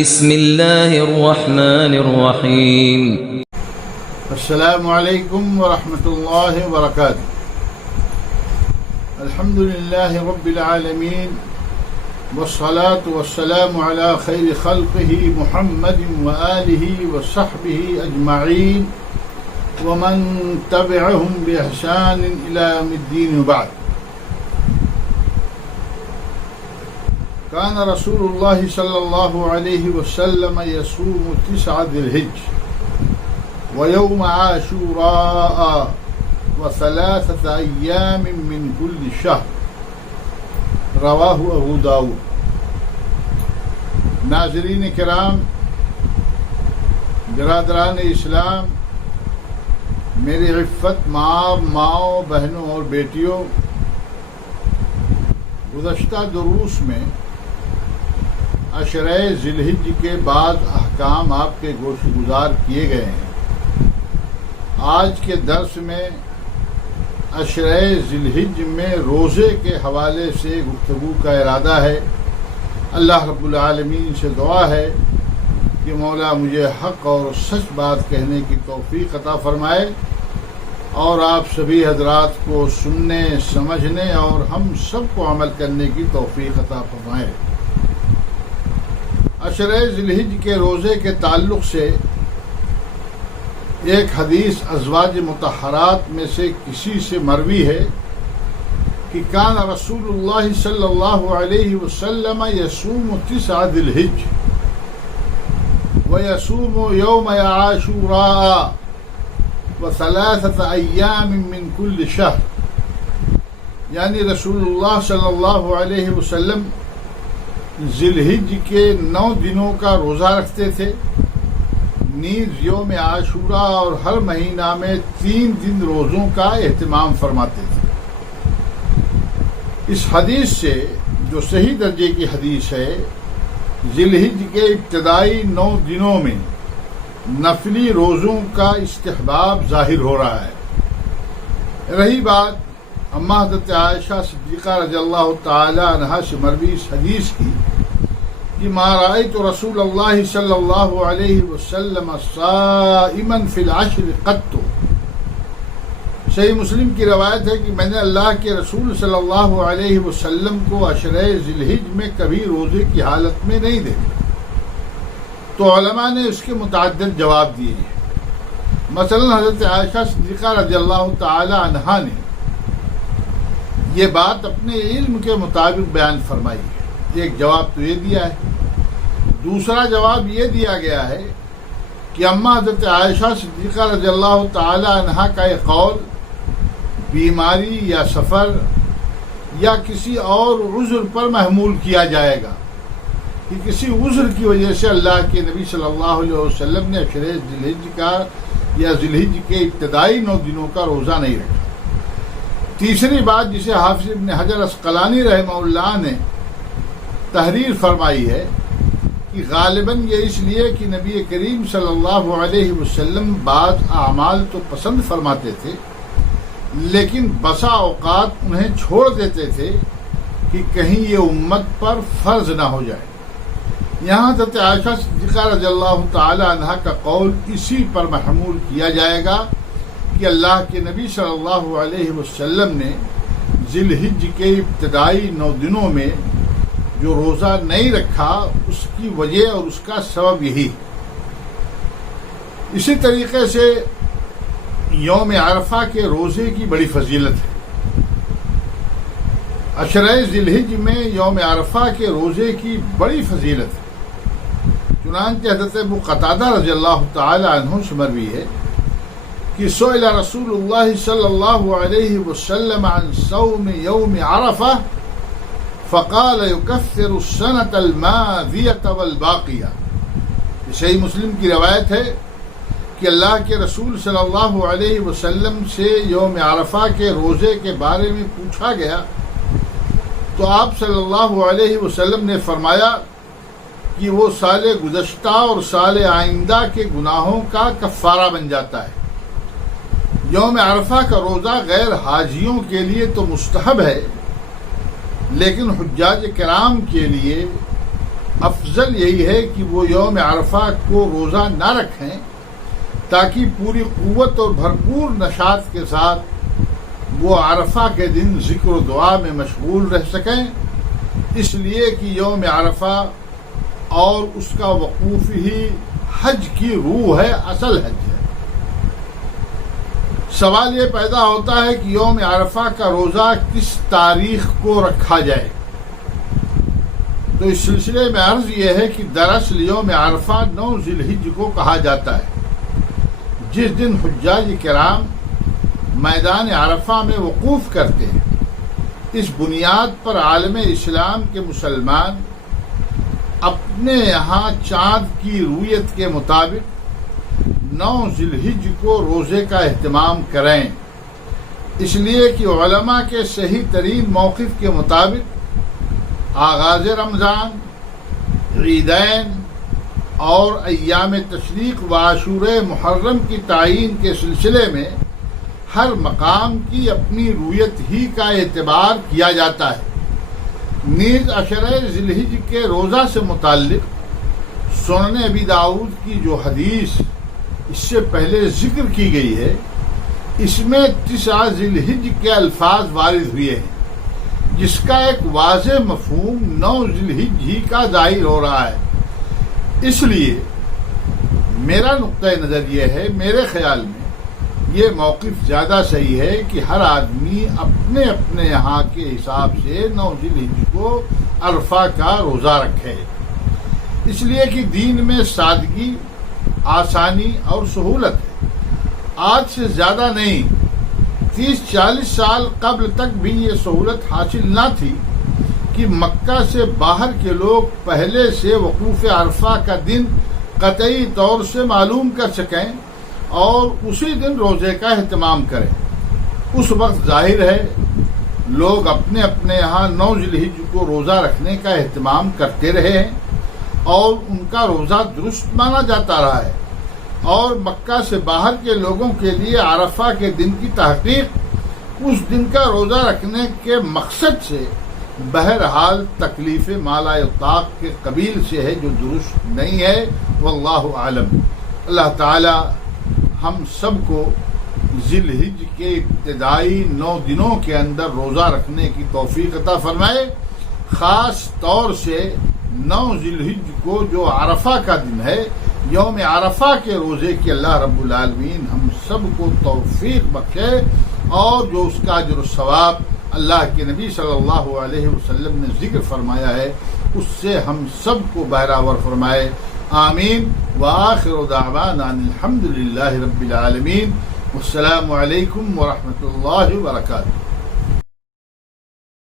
بسم اللہ الرحمن الرحیم السلام علیکم ورحمۃ اللہ وبرکاتہ۔ الحمد للہ رب العالمین والصلاة والسلام علی خیر خلقہ محمد وآلہ وصحبہ اجمعین ومن تبعهم بإحسان إلى يوم الدین وبعد۔ كان رسول الله صلى الله عليه وسلم يصوم 9 ذي الحجة ويوم عاشوراء و3 أيام من كل شهر، رواه ابو داود۔ ناظرین کرام، برادران اسلام، میری عفت ماؤں بہنوں اور بیٹیوں، گزشتہ دروس میں عشرہ ذی الحجہ کے بعد احکام آپ کے گوش گزار کیے گئے ہیں۔ آج کے درس میں عشرہ ذی الحجہ میں روزے کے حوالے سے گفتگو کا ارادہ ہے۔ اللہ رب العالمین سے دعا ہے کہ مولا مجھے حق اور سچ بات کہنے کی توفیق عطا فرمائے اور آپ سبھی حضرات کو سننے، سمجھنے اور ہم سب کو عمل کرنے کی توفیق عطا فرمائے۔ عشرہ ذی الحجہ کے روزے کے تعلق سے ایک حدیث ازواج مطہرات میں سے کسی سے مروی ہے کہ کان رسول اللہ صلی اللہ علیہ وسلم یصوم 9 ذی الحجہ ویصوم یوم عاشوراء و3 ایام من کل شہر، یعنی رسول اللہ صلی اللہ علیہ وسلم ذی الحجہ کے 9 دنوں کا روزہ رکھتے تھے، نیز یوم عاشوراء اور ہر مہینہ میں 3 دن روزوں کا اہتمام فرماتے تھے۔ اس حدیث سے، جو صحیح درجے کی حدیث ہے، ذی الحجہ کے ابتدائی 9 دنوں میں نفلی روزوں کا استحباب ظاہر ہو رہا ہے۔ رہی بات اما حضرت عائشہ صدیقہ رضی اللہ تعالی عنہا سے مروی اس حدیث کی کہ ما رأیت رسول اللہ صلی اللہ علیہ وسلم صائما فی العشر قط، صحیح مسلم کی روایت ہے کہ میں نے اللہ کے رسول صلی اللہ علیہ وسلم کو عشرہ ذی الحجہ میں کبھی روزے کی حالت میں نہیں دیکھا۔ تو علماء نے اس کے متعدد جواب دیے ہیں۔ مثلا حضرت عائشہ صدیقہ رضی اللہ تعالی عنہا نے یہ بات اپنے علم کے مطابق بیان فرمائی ہے۔ ایک جواب تو یہ دیا ہے، دوسرا جواب یہ دیا گیا ہے کہ اما حضرت عائشہ صدیقہ رضی اللہ تعالی عنہا کا یہ قول بیماری یا سفر یا کسی اور عذر پر محمول کیا جائے گا کہ کسی عذر کی وجہ سے اللہ کے نبی صلی اللہ علیہ وسلم نے عشرہ ذی الحجہ کا یا ذی الحجہ کے ابتدائی 9 دنوں کا روزہ نہیں رکھا۔ تیسری بات جسے حافظ ابن حجر عسقلانی رحمہ اللہ نے تحریر فرمائی ہے کہ غالباً یہ اس لیے کہ نبی کریم صلی اللہ علیہ وسلم بعض اعمال تو پسند فرماتے تھے، لیکن بسا اوقات انہیں چھوڑ دیتے تھے کہ کہیں یہ امت پر فرض نہ ہو جائے۔ یہاں حضرت عائشہ صدیقہ رضی اللہ تعالی عنہا کا قول اسی پر محمول کیا جائے گا کہ اللہ کے نبی صلی اللہ علیہ وسلم نے ذی الحجہ کے ابتدائی 9 دنوں میں جو روزہ نہیں رکھا، اس کی وجہ اور اس کا سبب یہی۔ اسی طریقے سے یوم عرفہ کے روزے کی بڑی فضیلت ہے۔ عشرہ ذی الحجہ میں یوم عرفہ کے روزے کی بڑی فضیلت ہے۔ چنانچہ حضرت ابو قتادہ رضی اللہ تعالی عنہ سے مروی ہے کہ سئل رسول اللہ صلی اللہ علیہ وسلم عن صوم یوم عرفہ فقال یکفر السنة الماضیة والباقیہ۔ صحیح مسلم کی روایت ہے کہ اللہ کے رسول صلی اللہ علیہ وسلم سے یوم عرفہ کے روزے کے بارے میں پوچھا گیا تو آپ صلی اللہ علیہ وسلم نے فرمایا کہ وہ سال گزشتہ اور سال آئندہ کے گناہوں کا کفارہ بن جاتا ہے۔ یوم عرفہ کا روزہ غیر حاجیوں کے لیے تو مستحب ہے، لیکن حجاج کرام کے لیے افضل یہی ہے کہ وہ یوم عرفہ کو روزہ نہ رکھیں تاکہ پوری قوت اور بھرپور نشاط کے ساتھ وہ عرفہ کے دن ذکر و دعا میں مشغول رہ سکیں، اس لیے کہ یوم عرفہ اور اس کا وقوف ہی حج کی روح ہے، اصل حج ہے۔ سوال یہ پیدا ہوتا ہے کہ یوم عرفہ کا روزہ کس تاریخ کو رکھا جائے؟ تو اس سلسلے میں عرض یہ ہے کہ دراصل یوم عرفہ 9 ذی الحجہ کو کہا جاتا ہے، جس دن حجاج کرام میدان عرفہ میں وقوف کرتے ہیں۔ اس بنیاد پر عالم اسلام کے مسلمان اپنے یہاں چاند کی رویت کے مطابق 9 ذی الحجہ کو روزے کا اہتمام کریں، اس لیے کہ علماء کے صحیح ترین موقف کے مطابق آغاز رمضان، عیدین اور ایام تشریق و عاشورہ محرم کی تعین کے سلسلے میں ہر مقام کی اپنی رویت ہی کا اعتبار کیا جاتا ہے۔ نیز عشرہ ذی الحجہ کے روزہ سے متعلق سنن ابی داؤد کی جو حدیث اس سے پہلے ذکر کی گئی ہے، اس میں 9 ذی الحجہ کے الفاظ وارد ہوئے ہیں، جس کا ایک واضح مفہوم 9 ذی الحجہ کا ظاہر ہو رہا ہے۔ اس لیے میرا نقطۂ نظر یہ ہے، میرے خیال میں یہ موقف زیادہ صحیح ہے کہ ہر آدمی اپنے اپنے یہاں کے حساب سے 9 ذی الحجہ کو عرفہ کا روزہ رکھے، اس لیے کہ دین میں سادگی، آسانی اور سہولت ہے۔ آج سے زیادہ نہیں، 30-40 سال قبل تک بھی یہ سہولت حاصل نہ تھی کہ مکہ سے باہر کے لوگ پہلے سے وقوف عرفہ کا دن قطعی طور سے معلوم کر سکیں اور اسی دن روزے کا اہتمام کریں۔ اس وقت ظاہر ہے لوگ اپنے اپنے یہاں 9 ذی الحجہ کو روزہ رکھنے کا اہتمام کرتے رہے ہیں اور ان کا روزہ درست مانا جاتا رہا ہے، اور مکہ سے باہر کے لوگوں کے لیے عرفہ کے دن کی تحقیق اس دن کا روزہ رکھنے کے مقصد سے بہرحال تکلیف مالا اطاق کے قبیل سے ہے، جو درست نہیں ہے۔ واللہ عالم۔ اللہ تعالی ہم سب کو ذی الحجہ کے ابتدائی 9 دنوں کے اندر روزہ رکھنے کی توفیق عطا فرمائے، خاص طور سے 9 ذی الحجہ کو جو عرفہ کا دن ہے، یوم عرفہ کے روزے کی اللہ رب العالمین ہم سب کو توفیق بخشے، اور جو اس کا اجر و ثواب اللہ کے نبی صلی اللہ علیہ وسلم نے ذکر فرمایا ہے، اس سے ہم سب کو بہرہور فرمائے۔ آمین۔ وآخر دعوانا الحمد للہ رب العالمین۔ والسلام علیکم ورحمۃ اللہ وبرکاتہ۔